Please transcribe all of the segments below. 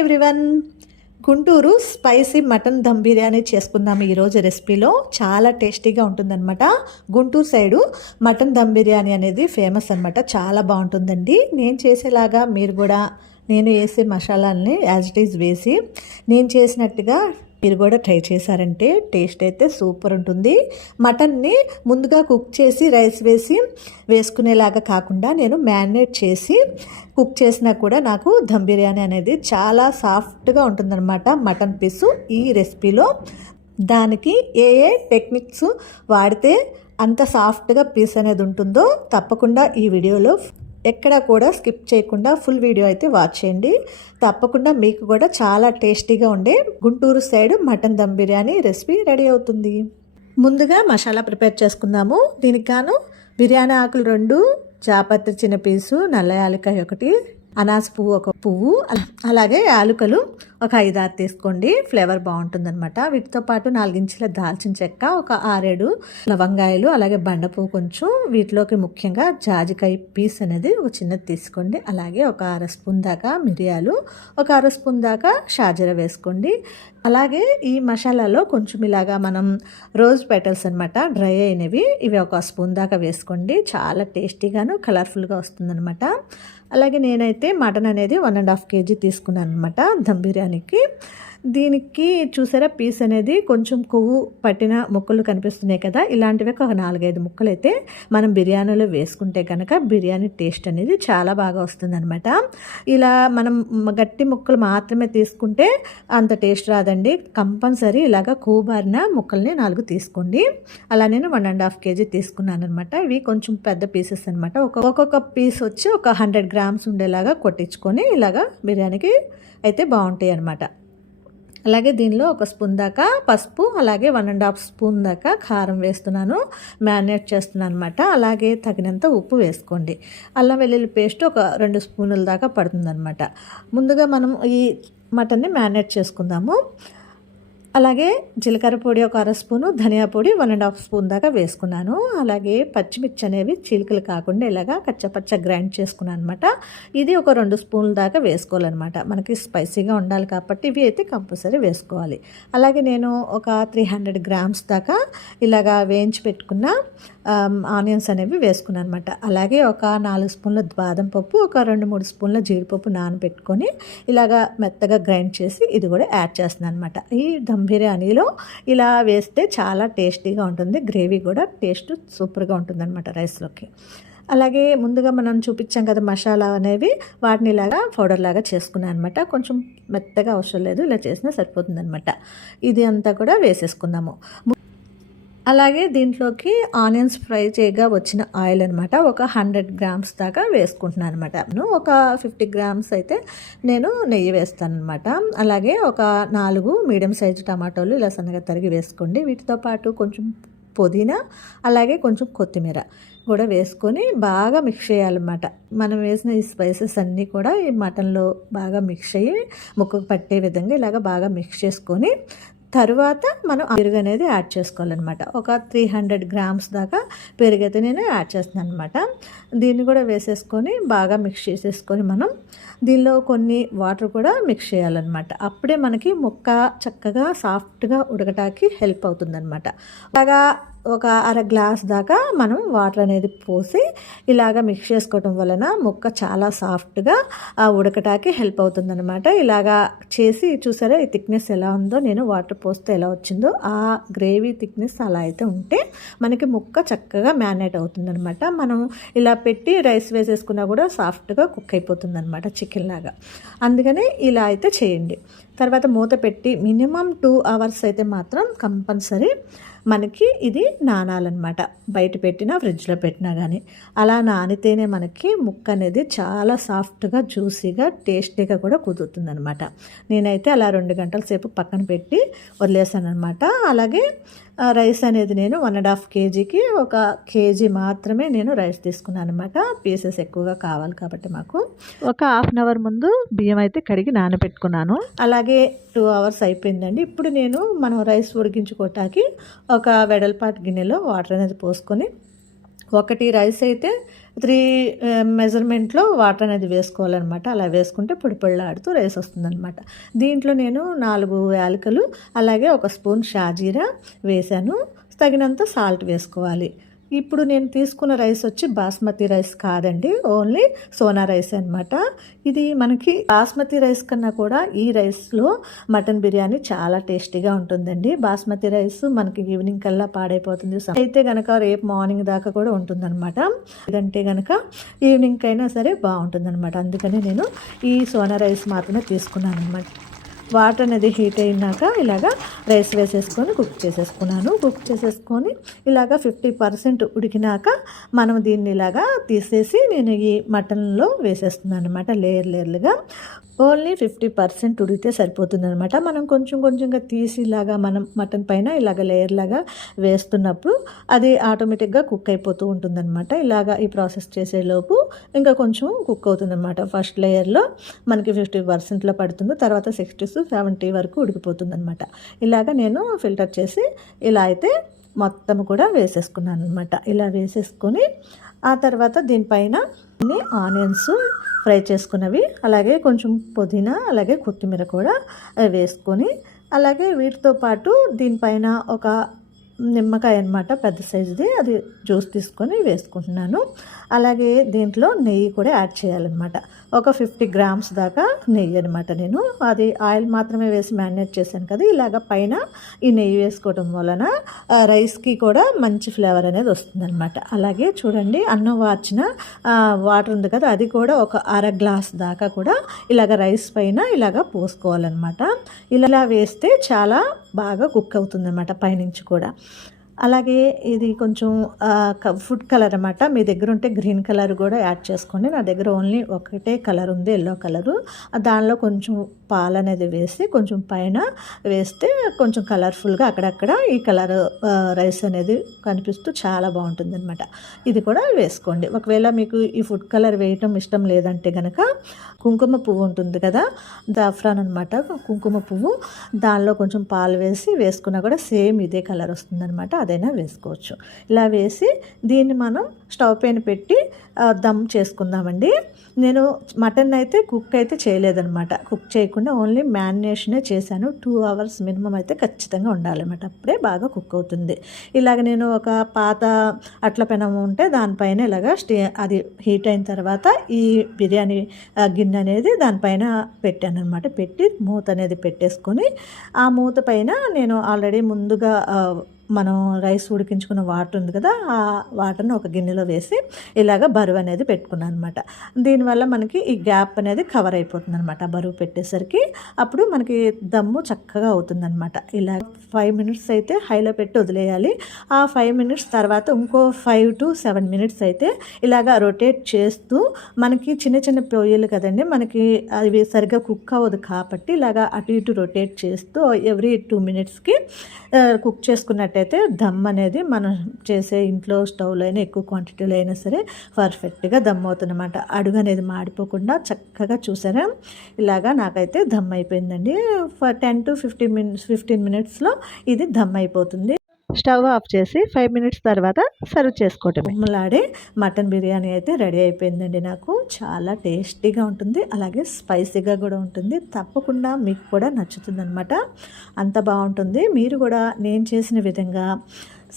Everyone, Guntur spicy mutton dum biryani చేసుకుందాము ఈరోజు రెసిపీలో. చాలా టేస్టీగా ఉంటుందన్నమాట. గుంటూరు సైడు మటన్ దమ్ బిర్యానీ అనేది ఫేమస్ అనమాట. చాలా బాగుంటుందండి. నేను చేసేలాగా మీరు కూడా నేను వేసే మసాలాలని యాజ్ ఇట్ ఈజ్ వేసి నేను చేసినట్టుగా మీరు కూడా ట్రై చేశారంటే టేస్ట్ అయితే సూపర్ ఉంటుంది. మటన్ని ముందుగా కుక్ చేసి రైస్ వేసి వేసుకునేలాగా కాకుండా నేను మ్యారినేట్ చేసి కుక్ చేసినా కూడా నాకు దమ్ బిర్యానీ అనేది చాలా సాఫ్ట్గా ఉంటుందన్నమాట. మటన్ పీసు ఈ రెసిపీలో దానికి ఏ టెక్నిక్స్ వాడితే అంత సాఫ్ట్గా పీస్ అనేది ఉంటుందో తప్పకుండా ఈ వీడియోలో ఎక్కడ కూడా స్కిప్ చేయకుండా ఫుల్ వీడియో అయితే వాచ్ చేయండి. తప్పకుండా మీకు కూడా చాలా టేస్టీగా ఉండే Guntur side mutton dum biryani recipe ready అవుతుంది. ముందుగా మసాలా ప్రిపేర్ చేసుకుందాము. దీనికి గాను బిర్యానీ ఆకులు 2, జాపత్రి చిన్న పీసు, నల్ల యాలకాయ 1, అనాస పువ్వు 1 పువ్వు, అలాగే యాలకులు ఒక 5-6 తీసుకోండి. ఫ్లేవర్ బాగుంటుందన్నమాట. వీటితో పాటు 4 ఇంచుల దాల్చిన చెక్క, ఒక 6-7 లవంగాయలు, అలాగే బండ పువ్వు కొంచెం. వీటిలోకి ముఖ్యంగా జాజికాయ పీస్ అనేది ఒక చిన్నది తీసుకోండి. అలాగే ఒక 1/2 స్పూన్ దాకా మిరియాలు, ఒక 1/2 స్పూన్ దాకా షాజీరా వేసుకోండి. అలాగే ఈ మసాలాలో కొంచెం ఇలాగా మనం రోజ్ పెటల్స్ అనమాట, డ్రై అయినవి, ఇవి ఒక స్పూన్ దాకా వేసుకోండి. చాలా టేస్టీగాను కలర్ఫుల్గా వస్తుందన్నమాట. అలాగే నేనైతే మటన్ అనేది 1.5 kg తీసుకున్నాను అనమాట దమ్ బిర్యానీకి. దీనికి చూసారా పీస్ అనేది కొంచెం కొవ్వు పట్టిన ముక్కలు కనిపిస్తున్నాయి కదా, ఇలాంటివి ఒక 4-5 ముక్కలు అయితే మనం బిర్యానీలో వేసుకుంటే కనుక బిర్యానీ టేస్ట్ అనేది చాలా బాగా వస్తుందన్నమాట. ఇలా మనం గట్టి ముక్కలు మాత్రమే తీసుకుంటే అంత టేస్ట్ రాదండి. కంపల్సరీ ఇలాగ కొవ్వుబారిన ముక్కల్ని 4 తీసుకోండి. అలా నేను 1.5 kg తీసుకున్నాను అనమాట. ఇవి కొంచెం పెద్ద పీసెస్ అనమాట. ఒక్కొక్క పీస్ వచ్చి ఒక 100 grams ఉండేలాగా కొట్టించుకొని ఇలాగా బిర్యానీకి అయితే బాగుంటాయి అనమాట. అలాగే దీనిలో 1 స్పూన్ దాకా పసుపు, అలాగే 1.5 స్పూన్ దాకా కారం వేస్తున్నాను. మ్యారినేట్ చేస్తున్నాను అనమాట. అలాగే తగినంత ఉప్పు వేసుకోండి. అల్లం వెల్లుల్లి పేస్ట్ ఒక 2 స్పూన్ల దాకా పడుతుందన్నమాట. ముందుగా మనం ఈ మటన్ని మ్యారినేట్ చేసుకుందాము. అలాగే జీలకర్ర పొడి ఒక 1/2 స్పూను, ధనియా పొడి 1.5 స్పూన్ దాకా వేసుకున్నాను. అలాగే పచ్చిమిర్చి అనేవి చీలికలు కాకుండా ఇలాగా కచ్చపచ్చ గ్రైండ్ చేసుకున్నాను అనమాట. ఇది ఒక 2 స్పూన్ల దాకా వేసుకోవాలన్నమాట. మనకి స్పైసీగా ఉండాలి కాబట్టి ఇవి అయితే కంపల్సరీ వేసుకోవాలి. అలాగే నేను ఒక 300 grams దాకా ఇలాగా వేయించి పెట్టుకున్న ఆనియన్స్ అనేవి వేసుకున్నాను అనమాట. అలాగే ఒక 4 స్పూన్ల బాదం పప్పు, ఒక 2-3 స్పూన్ల జీడిపప్పు నానబెట్టుకొని ఇలాగా మెత్తగా గ్రైండ్ చేసి ఇది కూడా యాడ్ చేస్తున్నాను అనమాట. ఈ దమ్ బిర్యానీలో ఇలా వేస్తే చాలా టేస్టీగా ఉంటుంది. గ్రేవీ కూడా టేస్ట్ సూపర్గా ఉంటుంది అనమాట రైస్లోకి. అలాగే ముందుగా మనం చూపించాం కదా మసాలా అనేవి, వాటిని ఇలాగా పౌడర్ లాగా చేసుకున్నాను అనమాట. కొంచెం మెత్తగా అవసరం లేదు, ఇలా చేసినా సరిపోతుంది అనమాట. ఇది అంతా కూడా వేసేసుకుందాము. అలాగే దీంట్లోకి ఆనియన్స్ ఫ్రై చేయగా వచ్చిన ఆయిల్ అనమాట ఒక 100 grams దాకా వేసుకుంటున్నాను అనమాట. ఒక 50 grams అయితే నేను నెయ్యి వేస్తాను అనమాట. అలాగే ఒక 4 మీడియం సైజు టమాటోలు ఇలా సన్నగా తరిగి వేసుకోండి. వీటితో పాటు కొంచెం పుదీనా, అలాగే కొంచెం కొత్తిమీర కూడా వేసుకొని బాగా మిక్స్ చేయాలన్నమాట. మనం వేసిన ఈ స్పైసెస్ అన్నీ కూడా ఈ మటన్లో బాగా మిక్స్ అయ్యి ముక్కకు పట్టే విధంగా ఇలాగ బాగా మిక్స్ చేసుకొని తరువాత మనం పెరుగు అనేది యాడ్ చేసుకోవాలన్నమాట. ఒక 300 grams దాకా పెరుగు అయితే నేను యాడ్ చేస్తున్నాను అనమాట. దీన్ని కూడా వేసేసుకొని బాగా మిక్స్ చేసేసుకొని మనం దీనిలో కొన్ని వాటర్ కూడా మిక్స్ చేయాలన్నమాట. అప్పుడే మనకి ముక్క చక్కగా సాఫ్ట్గా ఉడకటానికి హెల్ప్ అవుతుందన్నమాట. బాగా ఒక 1/2 గ్లాస్ దాకా మనం వాటర్ అనేది పోసి ఇలాగ మిక్స్ చేసుకోవటం వలన ముక్క చాలా సాఫ్ట్గా ఉడకటానికి హెల్ప్ అవుతుందన్నమాట. ఇలాగా చేసి చూసారా ఈ థిక్నెస్ ఎలా ఉందో, నేను వాటర్ పోస్తే ఎలా వచ్చిందో ఆ గ్రేవీ థిక్నెస్ అలా అయితే ఉంటే మనకి ముక్క చక్కగా మ్యారినేట్ అవుతుందన్నమాట. మనం ఇలా పెట్టి రైస్ వేసేసుకున్నా కూడా సాఫ్ట్గా కుక్ అయిపోతుందన్నమాట చికెన్ లాగా. అందుకని ఇలా అయితే చేయండి. తర్వాత మూత పెట్టి మినిమం 2 hours అయితే మాత్రం కంపల్సరీ మనకి ఇది నానాలన్నమాట. బయట పెట్టినా ఫ్రిడ్జ్లో పెట్టినా కానీ అలా నానితేనే మనకి ముక్క అనేది చాలా సాఫ్ట్గా జ్యూసీగా టేస్టీగా కూడా కుదురుతుందనమాట. నేనైతే అలా 2 గంటల సేపు పక్కన పెట్టి వదిలేసాను అనమాట. అలాగే రైస్ అనేది నేను 1.5 kgకి 1 kg మాత్రమే నేను రైస్ తీసుకున్నాను అనమాట. పీసెస్ ఎక్కువగా కావాలి కాబట్టి మాకు ఒక 1/2 hour ముందు బియ్యం అయితే కడిగి నానబెట్టుకున్నాను. అలాగే 2 hours అయిపోయిందండి. ఇప్పుడు నేను మనం రైస్ ఉడికించుకోవటానికి ఒక వెడల్పాటి గిన్నెలో వాటర్ అనేది పోసుకొని, ఒకటి రైస్ అయితే 3 మెజర్మెంట్లో వాటర్ అనేది వేసుకోవాలన్నమాట. అలా వేసుకుంటే పొడి పొడిలాడుతూ రైస్ వస్తుందన్నమాట. దీంట్లో నేను 4 యాలకులు అలాగే 1 స్పూన్ షాజీరా వేసాను. తగినంత సాల్ట్ వేసుకోవాలి. ఇప్పుడు నేను తీసుకున్న రైస్ వచ్చి బాస్మతి రైస్ కాదండి, ఓన్లీ సోనా రైస్ అనమాట. ఇది మనకి బాస్మతి రైస్ కన్నా కూడా ఈ రైస్లో మటన్ బిర్యానీ చాలా టేస్టీగా ఉంటుందండి. బాస్మతి రైస్ మనకి ఈవినింగ్ కల్లా పాడైపోతుంది, అయితే కనుక రేపు మార్నింగ్ దాకా కూడా ఉంటుందన్నమాట. లేదంటే కనుక ఈవినింగ్ అయినా సరే బాగుంటుందన్నమాట. అందుకని నేను ఈ సోనా రైస్ మాత్రమే తీసుకున్నాను అనమాట. వాటర్ అనేది హీట్ అయినాక ఇలాగా రైస్ వేసేసుకొని కుక్ చేసేసుకొని ఇలాగా 50% ఉడికినాక మనం దీన్ని ఇలాగా తీసేసి నేను ఈ మటన్లో వేసేస్తున్నాను అనమాట. లేయర్లుగా ఓన్లీ 50% ఉడికితే సరిపోతుంది అనమాట. మనం కొంచెంగా తీసి ఇలాగా మనం మటన్ పైన ఇలాగ లేయర్ లాగా వేస్తున్నప్పుడు అది ఆటోమేటిక్గా కుక్ అయిపోతూ ఉంటుందన్నమాట. ఇలాగా ఈ ప్రాసెస్ చేసేలోపు ఇంకా కొంచెం కుక్ అవుతుందన్నమాట. ఫస్ట్ లేయర్లో మనకి 50%లో పడుతుంది, తర్వాత 60 to 70 వరకు ఉడికిపోతుంది అనమాట. ఇలాగ నేను ఫిల్టర్ చేసి ఇలా అయితే మొత్తం కూడా వేసేసుకున్నాను అనమాట. ఇలా వేసేసుకొని ఆ తర్వాత దీనిపైన ఆనియన్స్ ఫ్రై చేసుకున్నవి, అలాగే కొంచెం పుదీనా, అలాగే కొత్తిమీర కూడా వేసుకొని, అలాగే వీటితో పాటు దీనిపైన ఒక నిమ్మకాయ అనమాట, పెద్ద సైజుది, అది జ్యూస్ తీసుకొని వేసుకుంటున్నాను. అలాగే దీంట్లో నెయ్యి కూడా యాడ్ చేయాలన్నమాట. ఒక 50 grams దాకా నెయ్యి అనమాట. నేను అది ఆయిల్ మాత్రమే వేసి మ్యారినేట్ చేశాను కదా, ఇలాగ పైన ఈ నెయ్యి వేసుకోవడం వలన రైస్కి కూడా మంచి ఫ్లేవర్ అనేది వస్తుందన్నమాట. అలాగే చూడండి, అన్నం వార్చిన వాటర్ ఉంది కదా, అది కూడా ఒక 1/2 గ్లాస్ దాకా కూడా ఇలాగ రైస్ పైన ఇలాగ పోసుకోవాలన్నమాట. ఇలా వేస్తే చాలా బాగా కుక్ అవుతుందన్నమాట పైనుంచి కూడా. అలాగే ఇది కొంచెం ఫుడ్ కలర్ అన్నమాట. మీ దగ్గర ఉంటే గ్రీన్ కలర్ కూడా యాడ్ చేసుకోండి. నా దగ్గర ఓన్లీ ఒకటే కలర్ ఉంది, ఎల్లో కలరు. దానిలో కొంచెం పాలు అనేది వేసి కొంచెం పైన వేస్తే కొంచెం కలర్ఫుల్గా అక్కడక్కడ ఈ కలర్ రైస్ అనేది కనిపిస్తూ చాలా బాగుంటుంది అనమాట. ఇది కూడా వేసుకోండి. ఒకవేళ మీకు ఈ ఫుడ్ కలర్ వేయటం ఇష్టం లేదంటే కనుక కుంకుమ పువ్వు ఉంటుంది కదా, జాఫ్రాన్ అనమాట, కుంకుమ పువ్వు, దానిలో కొంచెం పాలు వేసి వేసుకున్నా కూడా సేమ్ ఇదే కలర్ వస్తుందన్నమాట. అదైనా వేసుకోవచ్చు. ఇలా వేసి దీన్ని మనం స్టవ్ పైన పెట్టి దమ్ చేసుకుందామండి. నేను మటన్ అయితే కుక్ అయితే చేయలేదన్నమాట. కుక్ చేయకుండా ఓన్లీ మ్యారినేషనే చేశాను. 2 hours మినిమం అయితే ఖచ్చితంగా ఉండాలన్నమాట, అప్పుడే బాగా కుక్ అవుతుంది. ఇలాగ నేను ఒక పాత అట్ల పెనం ఉంటే దానిపైన ఇలాగ అది హీట్ అయిన తర్వాత ఈ బిర్యానీ గిన్నె అనేది దానిపైన పెట్టాను అనమాట. పెట్టి మూత అనేది పెట్టేసుకొని ఆ మూత పైన నేను ఆల్రెడీ ముందుగా మనం రైస్ ఉడికించుకున్న వాటర్ ఉంది కదా, ఆ వాటర్ని ఒక గిన్నెలో వేసి ఇలాగ బరువు అనేది పెట్టుకున్నాను అనమాట. దీనివల్ల మనకి ఈ గ్యాప్ అనేది కవర్ అయిపోతుంది అనమాట. బరువు పెట్టేసరికి అప్పుడు మనకి దమ్ము చక్కగా అవుతుందన్నమాట. ఇలా 5 minutes అయితే హైలో పెట్టి వదిలేయాలి. ఆ 5 minutes తర్వాత ఇంకో 5 to 7 minutes అయితే ఇలాగ రొటేట్ చేస్తూ, మనకి చిన్న పొయ్యిలు కదండి, మనకి అవి సరిగ్గా కుక్ అవ్వదు కాబట్టి ఇలాగ అటు ఇటు రొటేట్ చేస్తూ ఎవ్రీ 2 minutesకి కుక్ చేసుకున్నట్టయితే దమ్ అనేది మనం చేసే ఇంట్లో స్టవ్లో అయినా ఎక్కువ క్వాంటిటీలో అయినా సరే పర్ఫెక్ట్గా దమ్ అవుతుందన్నమాట. అడుగు అనేది మాడిపోకుండా చక్కగా చూసారా, ఇలాగా నాకైతే దమ్ అయిపోయిందండి. 10 to 15 minutesలో ఇది దమ్ అయిపోతుంది. స్టవ్ ఆఫ్ చేసి 5 minutes తర్వాత సర్వ్ చేసుకోవటం. ఉమ్మలాడే మటన్ బిర్యానీ అయితే రెడీ అయిపోయిందండి. నాకు చాలా టేస్టీగా ఉంటుంది, అలాగే స్పైసీగా కూడా ఉంటుంది. తప్పకుండా మీకు కూడా నచ్చుతుంది అనమాట. అంత బాగుంటుంది. మీరు కూడా నేను చేసిన విధంగా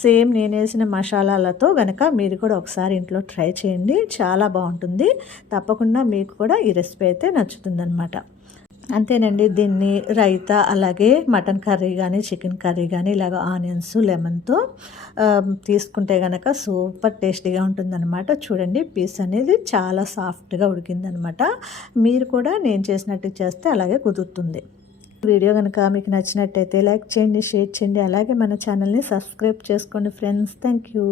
సేమ్ నేను వేసిన మసాలాలతో కనుక మీరు కూడా ఒకసారి ఇంట్లో ట్రై చేయండి, చాలా బాగుంటుంది. తప్పకుండా మీకు కూడా ఈ రెసిపీ అయితే నచ్చుతుందన్నమాట. అంతేనండి. దీన్ని రైతా, అలాగే మటన్ కర్రీ కానీ చికెన్ కర్రీ కానీ ఇలాగ ఆనియన్స్ లెమన్తో తీసుకుంటే కనుక సూపర్ టేస్టీగా ఉంటుందన్నమాట. చూడండి, పీస్ అనేది చాలా సాఫ్ట్గా ఉడికిందనమాట. మీరు కూడా నేను చేసినట్టు చేస్తే అలాగే కుదురుతుంది. వీడియో కనుక మీకు నచ్చినట్టయితే లైక్ చేయండి, షేర్ చేయండి, అలాగే మన ఛానల్ని సబ్స్క్రైబ్ చేసుకోండి ఫ్రెండ్స్. Thank you.